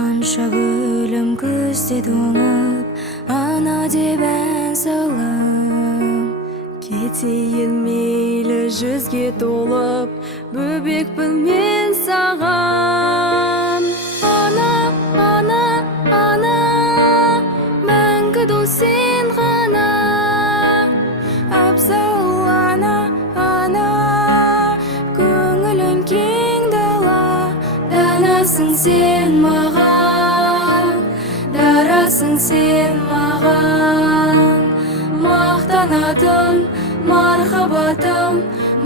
болғанша гүлім күзде тоңып, ана деп ән салам. Кетейін мейлі жүзге толып, бөбекпін мен саған. Ана, ана, ана, мәңгі дос сен ғана. Абзал ана, ана, көңілің кең дала. Данасың сен маған, дарасың сен маған. Мақтанатын мархабатым,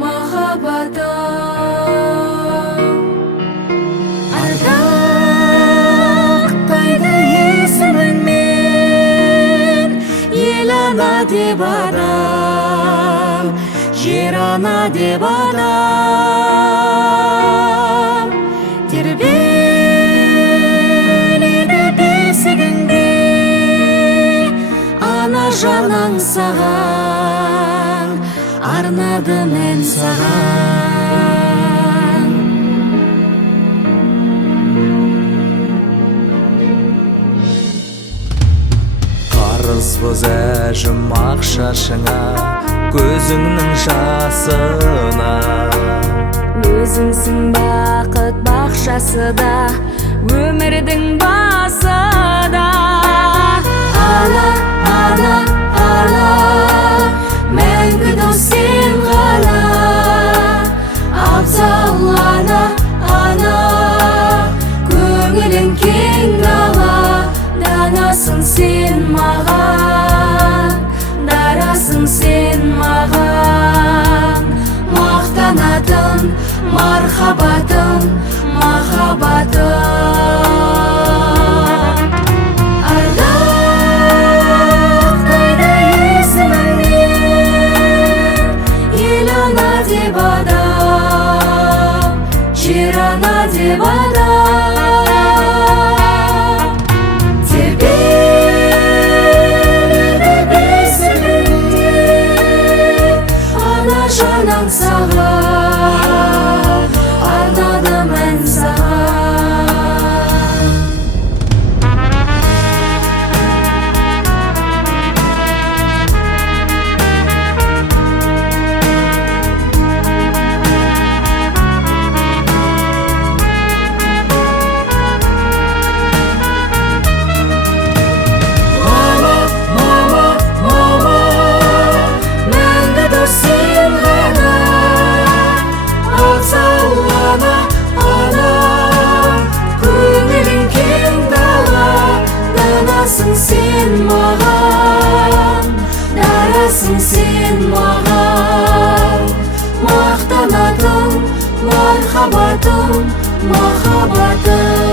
махаббатым. Ардақтайды есіміңмен, ел ана деп адам, жер ана деп адам. Тербеледі бесігіңде, ана жаның саған, арнадым ән саған. Қарызбыз әжім ақ шашыңа, көзіңнің жасына. Өзіңсің бақыт бақшасы да, өмірдің басы да. Ана, ана, ана, мәңгі дос сен ғана. Абзал ана, ана, көңілің кең дала. Данасың сен маған, дарасың сен маған. Мақтанатын мархабатым, махаббатым. Ардақтайды есіміңмен, ел ана деп адам, жер ана деп адам. Тербеледі бесігіңде, ана жаның саған, арнадым ән саған. Мама, мама, мама, мәңгі дос сен ғана. Абзал ана, ана, көңілің кең дала. Данасың сен маған, дарасың сен маған. Мақтанатын мархабатым, махаббатым.